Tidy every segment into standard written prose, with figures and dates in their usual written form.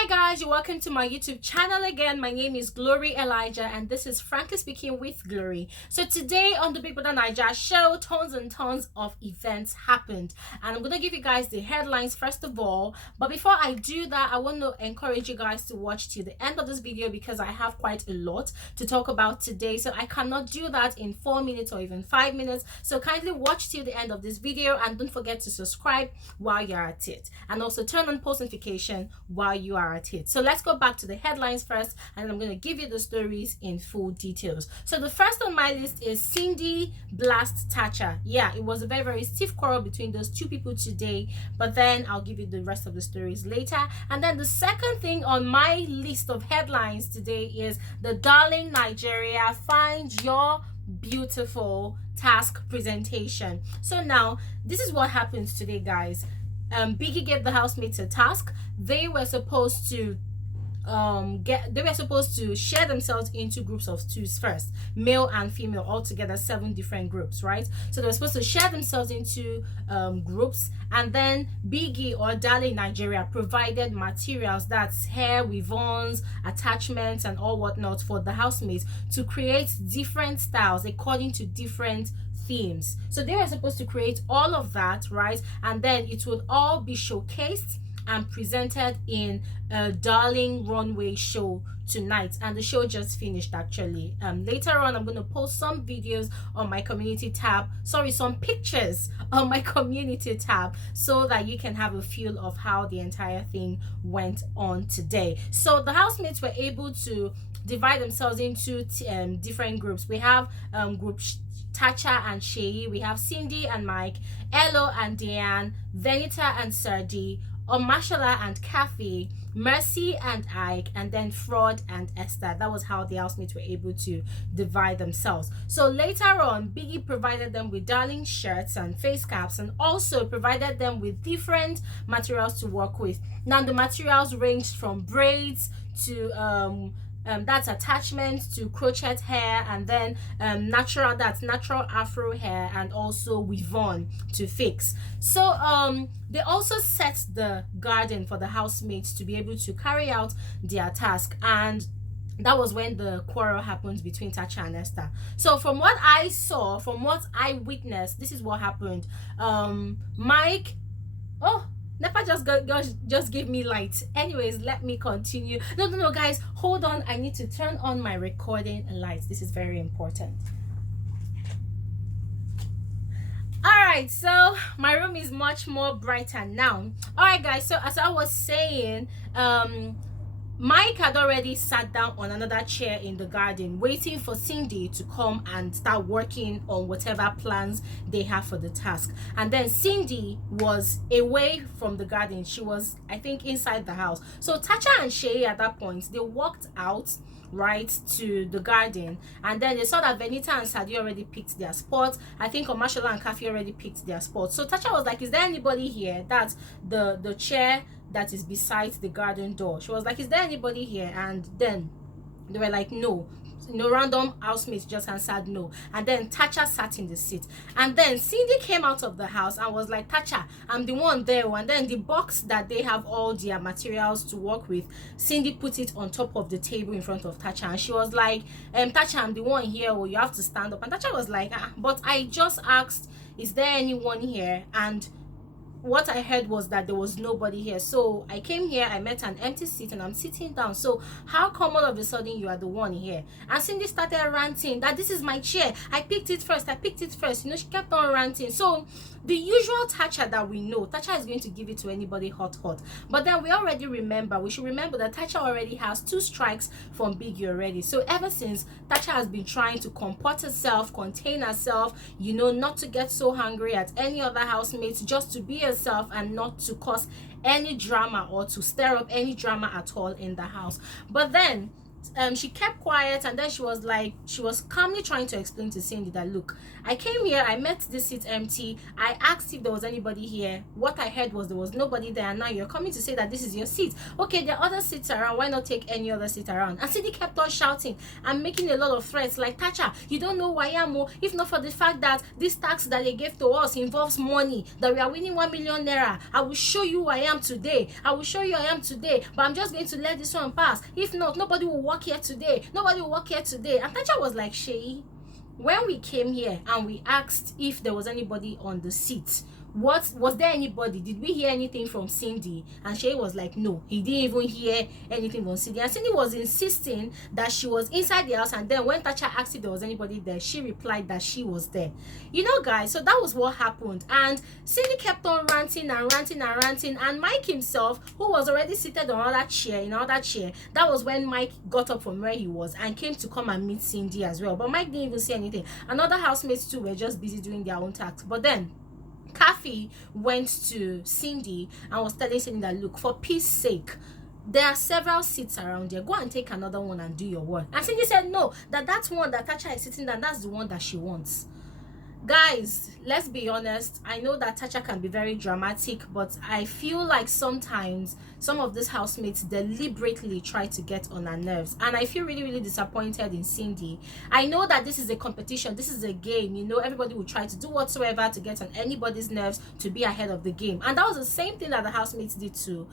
Hi guys, you're welcome to my YouTube channel again. My name is Glory Elijah and this is Frankly Speaking with Glory. So today on the BBNaija show, tons and tons of events happened and I'm going to give you guys the headlines first of all. But before I do that, I want to encourage you guys to watch till the end of this video because I have quite a lot to talk about today. So I cannot do that in 4 minutes or even 5 minutes. So kindly watch till the end of this video and don't forget to subscribe while you're at it. And also turn on post notification while you are at it. So let's go back to the headlines first and I'm going to give you the stories in full details. So the first on my list is Cindy Blast TACHA. Yeah, it was a very stiff quarrel between those two people today, but then I'll give you the rest of the stories later. And then the second thing on my list of headlines today is the darling Nigeria finds your beautiful task presentation. So now this is what happens today, guys. Biggie gave the housemates a task. They were supposed to share themselves into groups of twos first, male and female, all together 7 different groups, right? So they were supposed to share themselves into groups, and then Biggie or Darling Nigeria provided materials, that's hair, weave-ons, attachments and all whatnot for the housemates to create different styles according to different themes. So they were supposed to create all of that, right? And then it would all be showcased and presented in a darling runway show tonight, and the show just finished actually. Later on I'm going to post some videos on my community tab, some pictures on my community tab, so that you can have a feel of how the entire thing went on today. So the housemates were able to divide themselves into different groups. We have group Tacha and Shay, we have Cindy and Mike, Elo and Diane, Venita and Serdi, Omashala and Kathy, Mercy and Ike, and then Frodd and Esther. That was how the housemates were able to divide themselves. So later on, Biggie provided them with darling shirts and face caps and also provided them with different materials to work with. Now the materials ranged from braids to that's attachments to crochet hair, and then natural afro hair, and also weave-on to fix. So they also set the garden for the housemates to be able to carry out their task, and that was when the quarrel happened between Tacha and Esther. So from what I saw, from what I witnessed, this is what happened. Mike, Nepa just gave me light. Anyways, let me continue. No, guys, hold on. I need to turn on my recording lights. This is very important. All right, so my room is much more brighter now. All right, guys, so as I was saying, Mike had already sat down on another chair in the garden waiting for Cindy to come and start working on whatever plans they have for the task. And then Cindy was away from the garden. She was, I think, inside the house. So Tacha and Shay at that point, they walked out right to the garden, and then they saw that Venita and Sadi already picked their spots. I think Omashala and Kathy already picked their spots. So Tacha was like, is there anybody here? That's the chair that is beside the garden door. She was like, is there anybody here? And then they were like, no. Random housemates just answered no. And then Tacha sat in the seat, and then Cindy came out of the house and was like, Tacha, I'm the one there. And then the box that they have all their materials to work with, Cindy put it on top of the table in front of Tacha, and she was like, Tacha, I'm the one here, or you have to stand up. And Tacha was like, but I just asked, is there anyone here? And what I heard was that there was nobody here. So I came here, I met an empty seat, and I'm sitting down. So how come all of a sudden you are the one here? And Cindy started ranting that this is my chair, I picked it first. You know, she kept on ranting. So the usual Tacha that we know, Tacha is going to give it to anybody hot. But then we should remember that Tacha already has 2 strikes from Biggie already. So ever since, Tacha has been trying to comport herself, contain herself, you know, not to get so hungry at any other housemates, just to be herself and not to cause any drama or to stir up any drama at all in the house. But then she kept quiet, and then she was calmly trying to explain to Cindy that, look, I came here, I met this seat empty, I asked if there was anybody here. What I heard was there was nobody there, and now you're coming to say that this is your seat. Okay, there are other seats around, why not take any other seat around? And Cindy kept on shouting and making a lot of threats like, Tacha, you don't know who I am, if not for the fact that this tax that they gave to us involves money, that we are winning 1 million naira, I will show you who I am today. I will show you who I am today, but I'm just going to let this one pass. If not, nobody will walk here today. Nobody will walk here today. And Tacha was like, Shay, when we came here and we asked if there was anybody on the seat, what was there anybody? Did we hear anything from Cindy? And Shay was like, no, he didn't even hear anything from Cindy. And Cindy was insisting that she was inside the house, and then when Tacha asked if there was anybody there, she replied that she was there. You know, guys, so that was what happened. And Cindy kept on ranting and ranting and ranting, and Mike himself, who was already seated on another chair, that was when Mike got up from where he was and came to come and meet Cindy as well. But Mike didn't even say anything. Another housemates too were just busy doing their own tasks. But then Kathy went to Cindy and was telling Cindy that, look, for peace sake, there are several seats around here. Go and take another one and do your work. And Cindy said no, that's one that Tacha is sitting down, that's the one that she wants. Guys, let's be honest. I know that Tacha can be very dramatic, but I feel like sometimes some of these housemates deliberately try to get on her nerves, and I feel really, really disappointed in Cindy. I know that this is a competition, this is a game, you know, everybody will try to do whatsoever to get on anybody's nerves to be ahead of the game, and that was the same thing that the housemates did to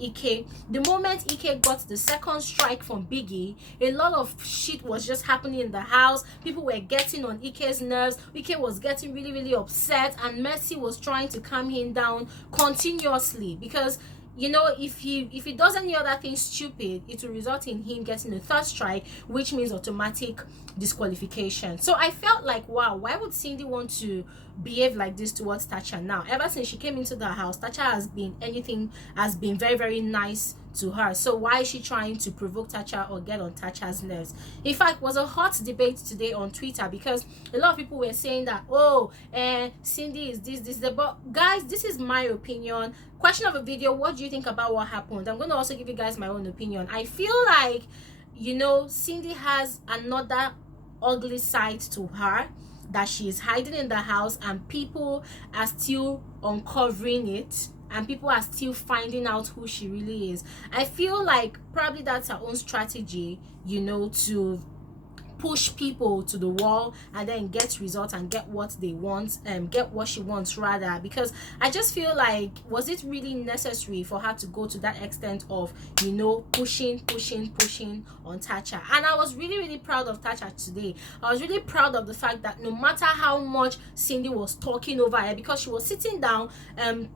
Ike. The moment Ike got the second strike from Biggie, a lot of shit was just happening in the house. People were getting on Ike's nerves. Ike was getting really, really upset, and Mercy was trying to calm him down continuously, because, you know, if he does any other thing stupid, it will result in him getting a third strike, which means automatic disqualification. So I felt like, wow, why would Cindy want to behave like this towards Tacha now? Ever since she came into the house, Tacha has been very, very nice to her. So why is she trying to provoke Tacha or get on Tacha's nerves? In fact, it was a hot debate today on Twitter, because a lot of people were saying that, Cindy is this, but guys, this is my opinion. Question of a video, what do you think about what happened? I'm going to also give you guys my own opinion. I feel like, you know, Cindy has another ugly side to her that she is hiding in the house, and people are still uncovering it, and people are still finding out who she really is. I feel like probably that's her own strategy, you know, to push people to the wall and then get results and get what they want, get what she wants rather, because I just feel like, was it really necessary for her to go to that extent of, you know, pushing on Tacha? And I was really, really proud of Tacha today. I was really proud of the fact that no matter how much Cindy was talking over her, because she was sitting down,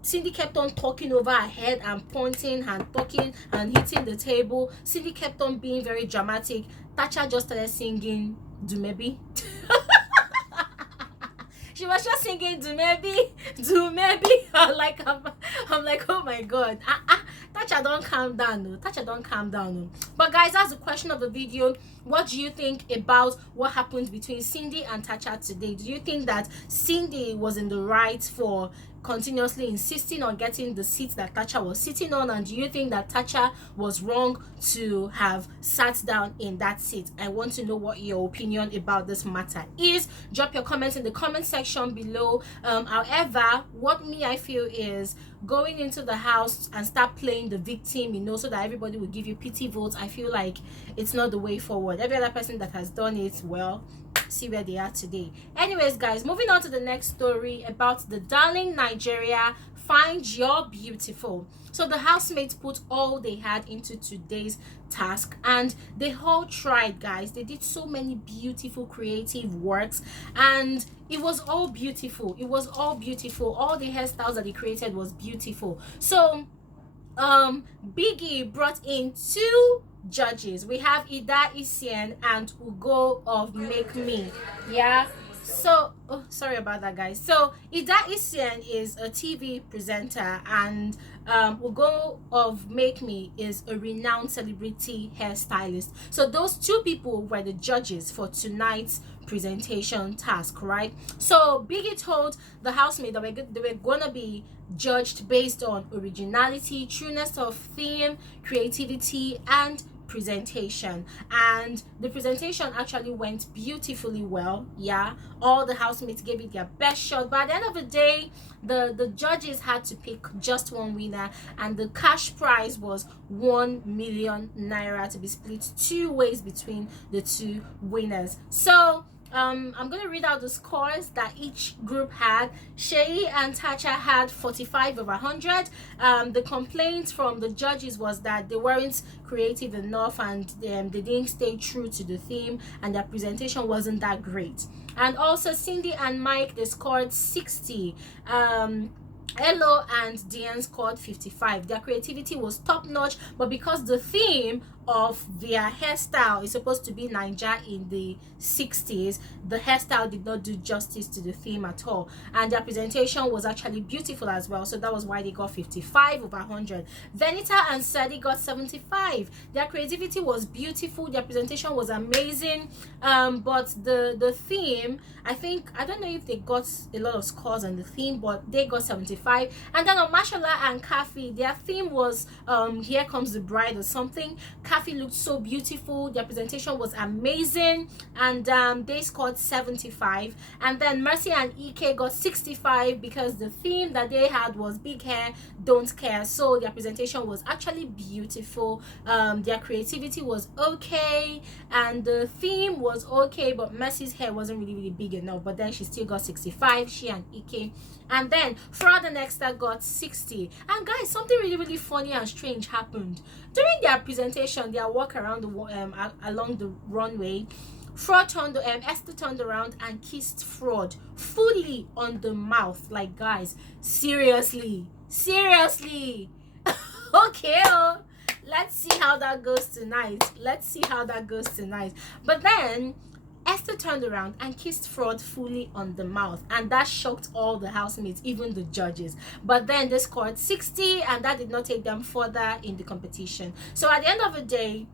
Cindy kept on talking over her head and pointing and talking and hitting the table. Cindy kept on being very dramatic. Tacha just started singing Dumebi. She was just singing Dumebi. I'm like, oh my god. Tacha, don't calm down. No. Tacha, don't calm down. No. But guys, that's the question of the video. What do you think about what happened between Cindy and Tacha today? Do you think that Cindy was in the right for continuously insisting on getting the seat that Tacha was sitting on, and do you think that Tacha was wrong to have sat down in that seat? I want to know what your opinion about this matter is. Drop your comments in the comment section below. However, what I feel is, going into the house and start playing the victim, you know, so that everybody will give you pity votes, I feel like it's not the way forward. Every other person that has done it, well, see where they are today. Anyways, guys, moving on to the next story about the darling Nigeria Find Your Beautiful. So the housemates put all they had into today's task, and they all tried, guys. They did so many beautiful creative works, and it was all beautiful. It was all beautiful. All the hairstyles that they created was beautiful. So Biggie brought in two judges. We have Ida Isien and Ugo of Make Me. Yeah, so sorry about that, guys. So Ida Isien is a TV presenter, and Ugo of Make Me is a renowned celebrity hairstylist. So those two people were the judges for tonight's presentation task, right? So Biggie told the housemaid that they were gonna be judged based on originality, trueness of theme, creativity, and presentation, and the presentation actually went beautifully well. Yeah, all the housemates gave it their best shot, but at the end of the day, the judges had to pick just one winner, and the cash prize was 1 million naira to be split 2 ways between the 2 winners. So I'm going to read out the scores that each group had. Shei and Tacha had 45 over 100. The complaint from the judges was that they weren't creative enough, and they didn't stay true to the theme, and their presentation wasn't that great. And also Cindy and Mike, they scored 60. Elo and Deanne scored 55. Their creativity was top notch, but because the theme of their hairstyle is supposed to be Naija in the 60s, the hairstyle did not do justice to the theme at all, and their presentation was actually beautiful as well, so that was why they got 55 over 100. Venita and Sadi got 75. Their creativity was beautiful, their presentation was amazing, but the theme, I don't know if they got a lot of scores on the theme, but they got 75. And then on Mashallah and Kafi, their theme was Here Comes the Bride or something. Kafi looked so beautiful, their presentation was amazing, and they scored 75. And then Mercy and EK got 65 because the theme that they had was big hair, don't care. So their presentation was actually beautiful. Their creativity was okay, and the theme was okay, but Mercy's hair wasn't really big enough, but then she still got 65, she and EK. And then Frodd and Esther got 60. And guys, something really funny and strange happened during their presentation. Their walk around the along the runway. Esther turned around and kissed Frodd fully on the mouth. Like, guys, seriously. Okay, let's see how that goes tonight. But then Esther turned around and kissed Frodd fully on the mouth, and that shocked all the housemates, even the judges. But then they scored 60, and that did not take them further in the competition. So at the end of the day,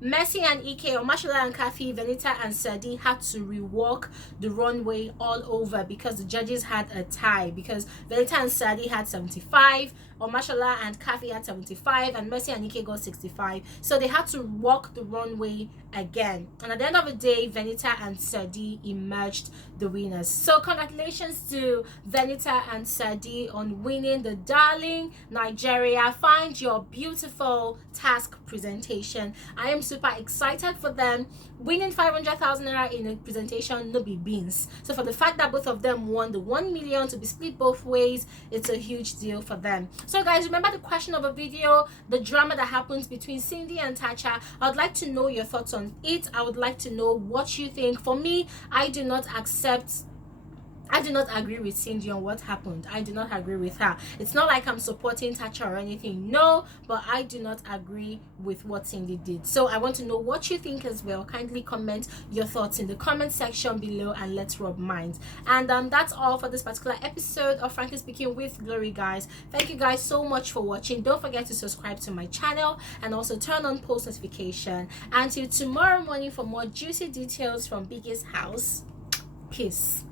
Mercy and EK, or Mashallah and Kafi, Venita and Sadi had to rework the runway all over because the judges had a tie, because Venita and Sadi had 75, or Mashallah and Kafi had 75, and Mercy and EK got 65. So they had to walk the runway again, and at the end of the day, Venita and Sadi emerged the winners. So congratulations to Venita and Sadi on winning the Darling Nigeria Find Your Beautiful task presentation. I am super excited for them. Winning 500,000 naira in a presentation, no be beans. So for the fact that both of them won the 1 million to be split both ways, it's a huge deal for them. So guys, remember the question of a video, the drama that happens between Cindy and Tacha. I would like to know your thoughts on it. I would like to know what you think. For me, I do not agree with Cindy on what happened. I do not agree with her. It's not like I'm supporting Tacha or anything, no, but I do not agree with what Cindy did. So I want to know what you think as well. Kindly comment your thoughts in the comment section below, and let's rub minds. And that's all for this particular episode of Frankly Speaking with Glory, guys. Thank you guys so much for watching. Don't forget to subscribe to my channel and also turn on post notification. Until tomorrow morning for more juicy details from Biggie's house. Peace.